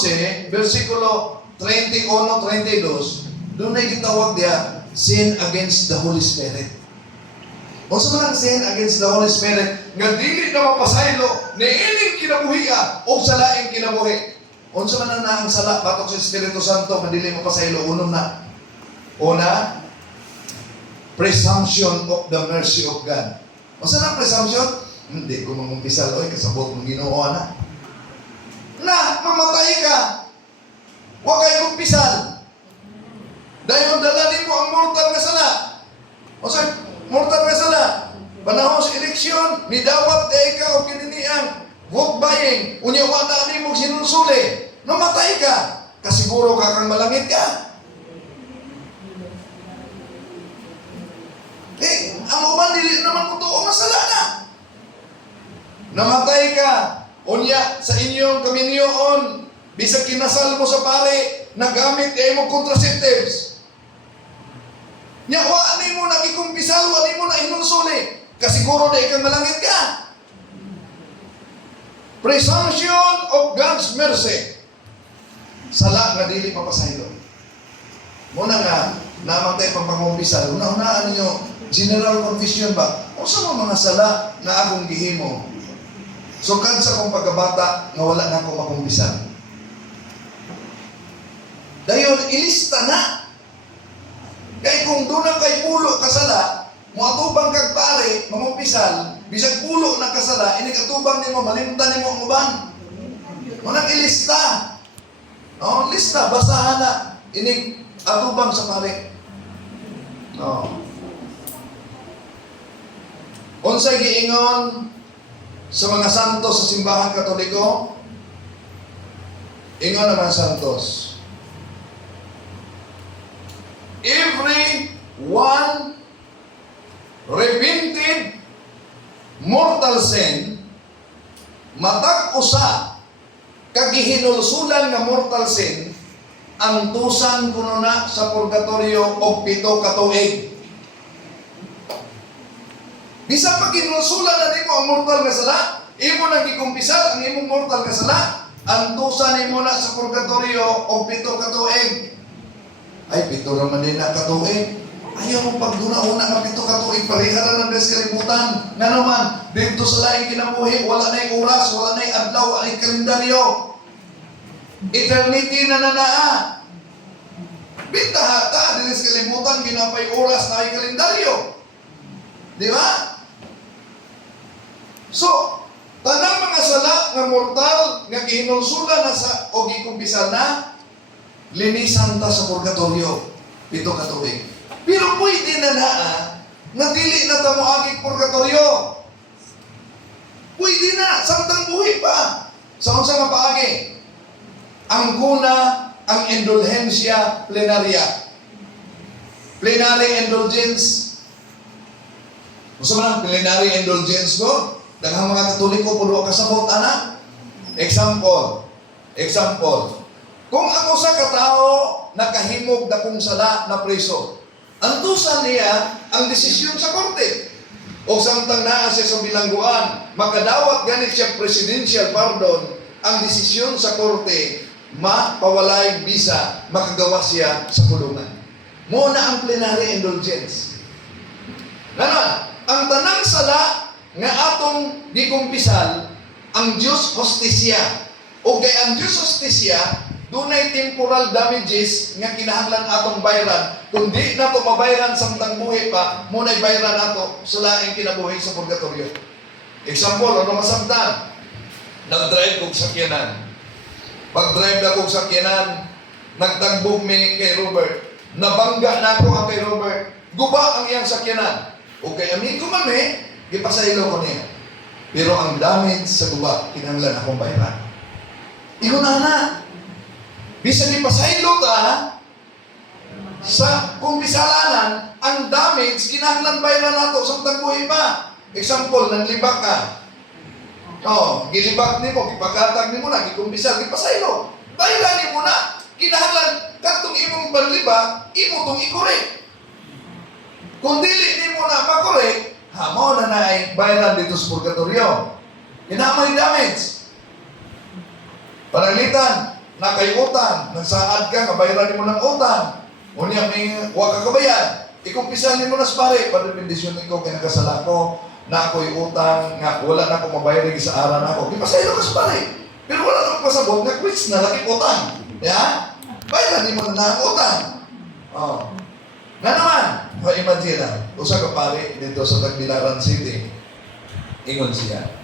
12, versikulo 31, 32, doon ay gitawag dia, sin against the Holy Spirit. O sa mga sin against the Holy Spirit, nga dili na mapasaylo, ni ining kinabuhiya, o sa laing kinabuhi. O sa mga na ang sala, batok sa Espiritu Santo, nga dili mapasaylo, unong na. Una, presumption of the mercy of God. O saan ang presumption? Hindi ko mangumpisal, oy, kasabot mong Ginoo na. Na, mamatay ka. Huwag kayo kumpisal. Dahil dalanin mo ang mortal na sala. O saan, mortal na sala. Panahon sa eleksyon, nidawat na ikaw o kininiang, vote buying, unyawa na ni mo sinusuli. Namatay ka. Kasiguro ka kang malangit ka. Ang uban, dili naman totoo masala na. Namatay ka. Unya, sa inyong kaminyoon, bisag kinasal mo sa pare, nagamit ay mo contraceptives. Nya, wala mo nakikumpisal, wala mo na inunsuli. Kasiguro na ikang malangit ka. Presumption of God's mercy. Sala nga dili papasaylo. Muna nga, namang tayo pagpangumpisal, una-unaan ninyo, general confession ba? O sa mga sala na akong gihimo? So, kansa kong pagkabata nga wala na akong makumpisan. Dahil ilista na. Kaya kung doon na kay pulo kasala, muatubang kag pare, mamumpisal, bisag pulo na kasala, inikatubang nimo, malimtan nimo ang uban. Munang ilista. O, lista, basahan na. Inig atubang sa pare. O. Unsay giingon sa mga santos sa simbahan Katoliko, ingon naman santos, every one repented mortal sin, matag usa kagihinulsulan nga mortal sin, ang tusan kuno na sa purgatorio og 7 ka tuig. Bisag pag ginulsulan na nimo ang mortal nga sala, imo nang gikumpisal ang imong mortal nga sala, ang tusa nimo na sa purgatorio og 7 ka tuig. Ay, 7 naman din na ka tuig. Ayaw mo pagduna-una nga 7 ka tuig, pareha na ng kalibutan. Nga naman, dito sa laing kinabuhi, wala na yung oras, wala na yung adlaw, wala yung kalendaryo. Eternity na nanaa. Bintaha ta, din sa kalibutan, ginapay oras na yung kalendaryo. Di ba? So, tanang mga sala nga mortal nga gihinulsulan na sa o gikumpisal na, linisan ta sa purgatorio 7 ka tuig. Pero pwede na nga dili na ta moagig purgatorio. Pwede na samtang buhi pa. Sa unsa nga paagi? Ang kuna, ang indulhensya plenaria. Plenary indulgence. Gusto mo ng plenary indulgence ko? Daghang mga Katoliko pulo kasabot ana. Example. Kung ako sa katao nakahimog na kung sala na preso, antusan niya ang desisyon sa korte. O samtang naa siya sa bilangguan, makadawat ganit siya presidential pardon, ang desisyon sa korte, mapawalay bisa, makagawa siya sa kulungan. Muna ang plenary indulgence. Ganon, ang tanang sala nga atong gikumpisal, ang Diyos hostisya. O kay ang Diyos hostisya, dunay temporal damages nga kinahanglan atong bayaran. Kung di na ito mabayaran samtang buhi pa, muna'y bayaran nato sa laing kinabuhi sa purgatorio. Example, ano masamtan? Nag-drive kong sakyanan. Pag-drive na kong sakyanan, nagtangbog mi kay Robert. Nabangga na ako ang kay Robert. Guba ang iyang sakyanan. O kay amigo man gipasaylo ko niya. Pero ang damage sa guba, kinahanglan akong bayaran. Iyon na. Bisan ipasaylo ta, sa kung bisalanan, ang damage, kinahanglan bayaran nato sa tagbuhi pa. Example, nanglibak ka. Gilibak ni mo, gipagkatag ni mo na, gikumbisal, gipasaylo. Bayaran ni mo na. Kinahanglan, katong imong panlibak, imo tong ikorek. Kung dili ni mo na makorek, hamo na ay bayaran dito sa purgatorio. Inamay damage. Panalitan, na kay utang, nagsaad ka, kabayaran mo ng utang. Unya may wa ka kabayan. Ikumpisan mo na sa pare, Padre bendisyon ko kay nakasala ko, na ako'y utang, nga wala na akong mabayaran sa aral na ako. Di pasaylo ka sa pare. Pero wala nang pasabot nga quits na laki utang. Ya? Bayaran mo na ang utang. Oh. Na naman, imagine na, usa ka pare dito sa Tagbilaran City. Ingon siya.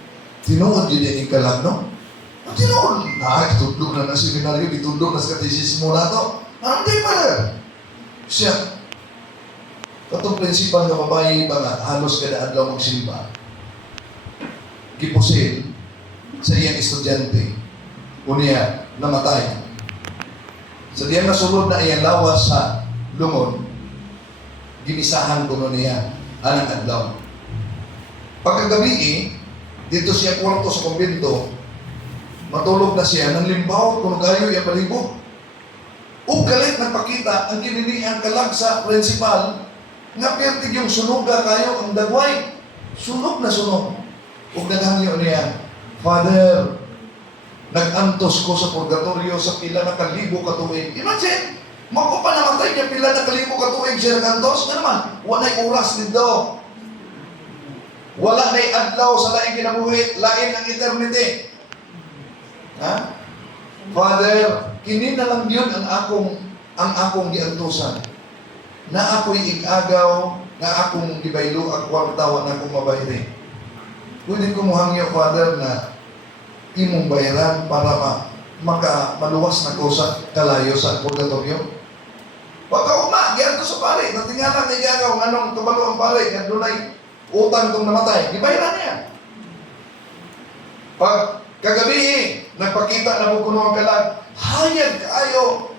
Tinuod yun yung kalag, no? Tinuod. Tutulog na na seminaryo, itulog na sa katisismo na to. Anong di pa rin? Siya. Katong prinsipal na babae ba nga, halos kada adlaw magsimba. Kipusil sa iyang estudyante. Unya, namatay. Sa diyang nasulod na iyang lawas sa lungod, ginisahan ko niya anang adlaw. Pagkagabi, dito siya kwarto sa kumbento, matulog na siya, nang limbaw, kung gayo yung balibo. O galit nagpakita ang kininihan kalag sa prinsipal, nga pertig yung sunuga kayo ang dagway. Sunog na sunog. O naghangyo niya, Father, nag-antos ko sa purgatorio sa pila na kalibo katuig. Imagine, mako pa namatay niya pila na kalibo katuig siya nag-antos. Nga naman, wala'y oras nito. Wala na'y adlaw sa laing kinabuhi, lain ang eternity. Ha? Father, kini na lang yun ang akong giantusan. Na ako'y igagaw, na akong gibaylo ang kwartawa na akong mabayri. Pwede ko muhangyo, Father, na imong bayaran para maluwas na ko sa kalayo sa purgatorio. Pagka gianto sa pare, natingalan ni igagaw, anong kabalo ang pare, nga dunay utang kong namatay, gibayaran niya. Pag kagabi, nagpakita na mo kuno ang kalag, hayag kaayo.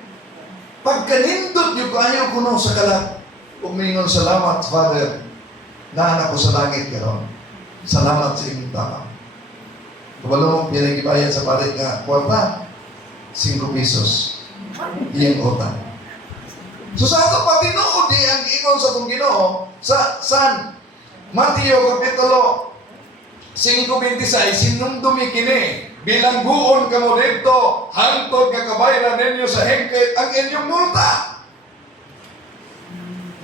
Pagkanindot niyo kaayo kuno sa kalag, umingon salamat, Father, naanak ko sa langit karon. Salamat sa inyong tama. Kabalo mo, pinagibayan sa pare nga, kwarta, 5 pesos. Iyang utang. So sa ato pa tinuod di ang giingon sa itong Ginoo, sa San Mateo Kapitulo 5:26, sinumdumi kini, bilangguon ka mo dito, hangtod kakabayaran ninyo sa hingkit ang inyong multa.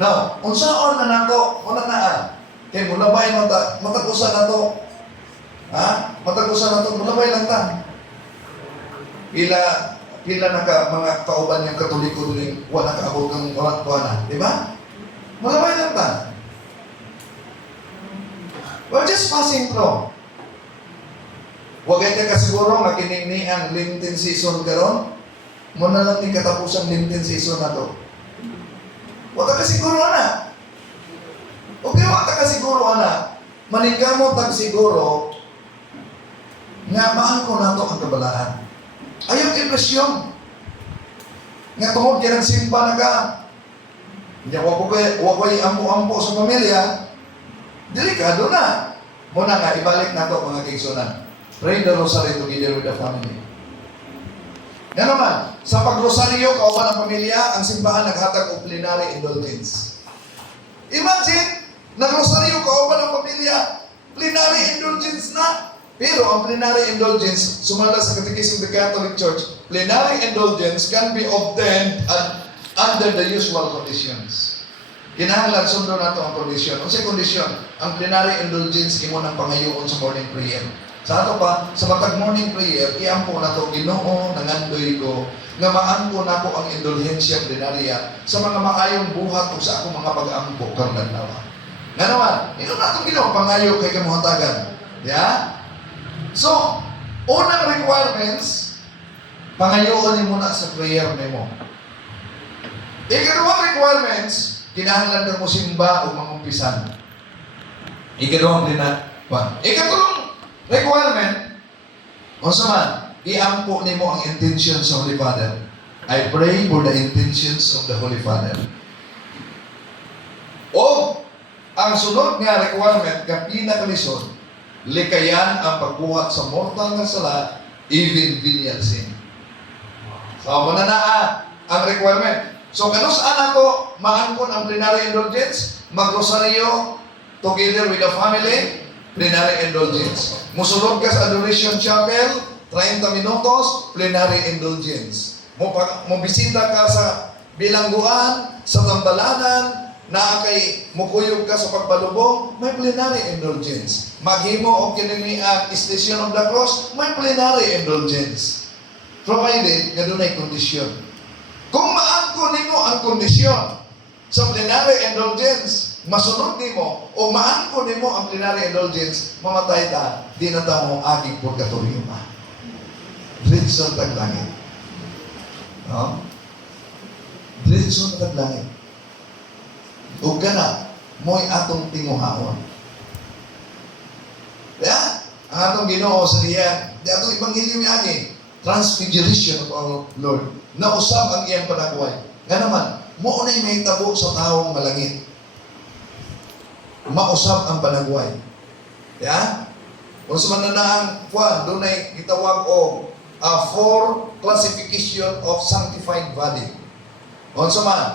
Now, unsaon na nato, una na kay mulabay matagusan na to. Ha? Matagusan na to, mulabay lang ta. Pila na ka mga kauban yung Katoliko din, wala ka abot kang wala, di ba? Mulabay lang ta. We're just passing through. Huwag ka siguro makinig ang Lenten season karon. Muna lang ni katapusang Lenten season na to. Huwag ka siguro na. Okay, huwag ka siguro na. Maningkamot ang siguro nga maan ko na to ang kabalaan. Ayaw impresyon. Nga tungod ka ng simpa na ka. Hindi, huwag ko ampo-ampo sa pamilya. Delikado na. Muna nga, ibalik na ito mga kaigsunan. Pray the rosary together with the family. Yan naman, sa pagrosaryo, kauban ang pamilya, ang simbahan naghatag o plenary indulgence. Imagine, nagrosaryo, kauban ang pamilya, plenary indulgence na. Pero ang plenary indulgence, sumala sa Catechism of the Catholic Church, plenary indulgence can be obtained under the usual conditions. Kinahanglan sundo nato ang kondisyon. Unsay kondisyon? Ang plenary indulgence imo nang pangayoon sa morning prayer. Sa ato pa, sa matag morning prayer, iampo na to, Ginoo, nangandoy ko, nga maampo na ko ang indulhensya plenarya sa mga maayong buhat o sa akong mga pag-ampo karong adlaw. Nga naman, ino na itong Ginoo, pangayo kay kamuhatagan. Yeah? So, unang requirements, pangayoon mo na sa prayer nimo. Ikalawang requirements, kinahanglan ka mo simba o mangumpisan. Ikadawang ikatulong requirement, unsa man, iampo nimo ang intentions sa Holy Father. I pray for the intentions of the Holy Father. O, ang sunod nga requirement, nga pinakalisod, likayan ang pagbuhat sa mortal na sala, even venial sin. So, muna na ang requirement. So, kanus ato, maangkon ang plenary indulgence, magrosaryo, together with the family, plenary indulgence. Musulod ka sa Adoration Chapel, 30 minutos, plenary indulgence. Mo bisita ka sa bilangguan, sa tambalanan, na kay mukuyog ka sa pagpalubong, may plenary indulgence. Maghimo o kinini ang Station of the Cross, may plenary indulgence. Provided nga doon ay kondisyon. Kung maangko nimo ang kondisyon sa plenary indulgence, masunod nimo o maangko nimo ang plenary indulgence, mamatay ta, di na ta mo aking purgatorio pa. Diretso ang taglangit. No? Diretso ang taglangit. O gana, mo'y atong tinguhaon. Kaya, ang atong Ginoo sa diyan, di atong Ebanghelyo mi ani, transfiguration of our Lord. Nausap ang iyang panaguhay. Nga naman, mo unay may tabo sa taong malangit. Mausap ang panaguhay. Kaya, kung sa mananaang Juan, doon ay gitawag o four classification of sanctified body. Kung sa man,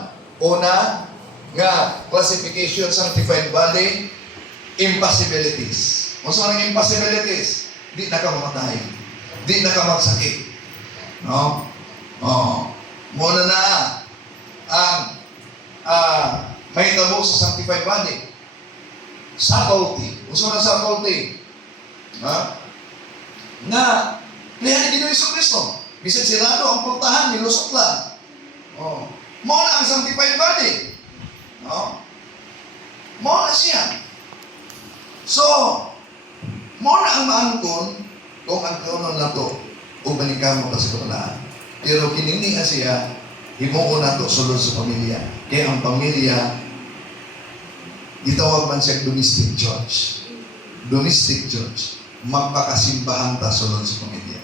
una, nga classification sanctified body, impossibilities. Kung sa man ang impossibilities, di na ka mamatay. Di na ka magsakit. No? Muna na ang may tabo sa sanctified body. Subtlety. Kung sa man ang subtlety, nga lihan ni Ginoong Jesucristo. Bisan sirado ang pultahan, nilusot lang. Muna ang sanctified body. Muna siya. So, muna ang maangkon kung ang kaunon na to o balikan mo sa katulaan. Pero kinini siya, himuon na to sulod sa pamilya. Kaya ang pamilya, itawag man siya domestic church. Domestic church. Magpakasimbahan ta sulod sa pamilya.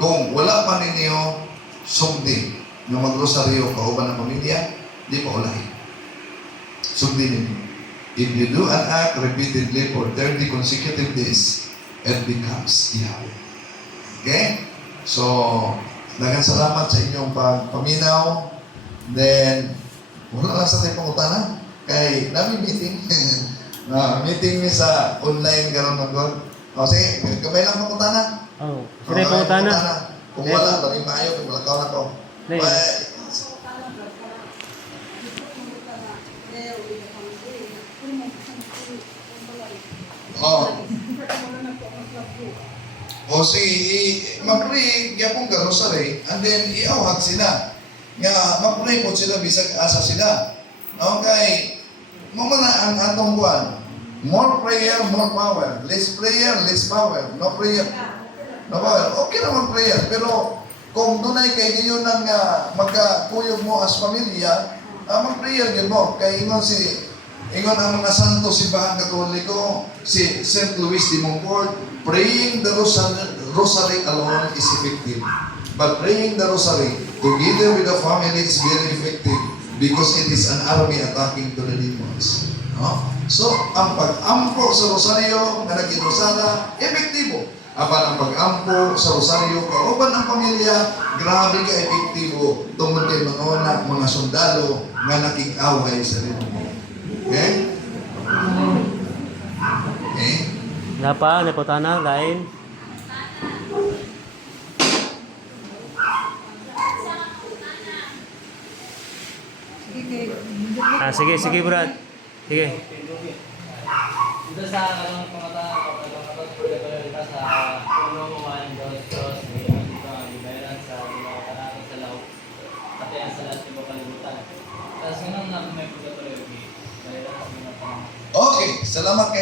Kung wala pa ninyo sumdi na magrosaryo kauban ng pamilya, di pa ulahin. Sumdi ninyo. If you do an act repeatedly for 30 consecutive days, it becomes Yahweh. Okay? So, daghang salamat sa inyong pagpaminaw. Then, wala lang sa tayo pangutanan. Kay, namin meeting. Meeting mi sa online garon ng God. Sige, kamay lang pangutanan. Sige, pangutanan. Kung wala, laring maayo, kung wala ka na to. O sige, mag-pray, gyapon ka rosary, and then iawag sila. Nga, mag-pray po sila, bisag asa sila. Okay, mamana ang atong buwan. More prayer, more power. Less prayer, less power. No prayer, no power. Okay naman prayer, pero kung dunay kay niyo nang magkakuyog mo as pamilya, mag-prayer yun mo. Kay ingon ang mga santo simbahan katoliko, si St. Louis de Montfort, praying the rosary alone is effective. But praying the rosary together with the family is very effective because it is an army attacking to the demons. No? So, ang pag-ampo sa rosaryo, nga nag-rosara, epektibo. Apan ang pag-ampo sa rosaryo, kauban ang pamilya, grabe ka epektibo tungod kay mga sundalo nga nakik-away sa rin. Okay? Okay? Wala pa, naputana, lain. Sige, Brad. Sige. Dito sa kalong pangata purgatorio sa puno 1, 2, 3, dito ang libayan sa mga kanato sa law. Pati ang sa lahat ng kalibutan. Tapos ngayon na may purgatorio, bayaran sa mga Okay, salamat kayo.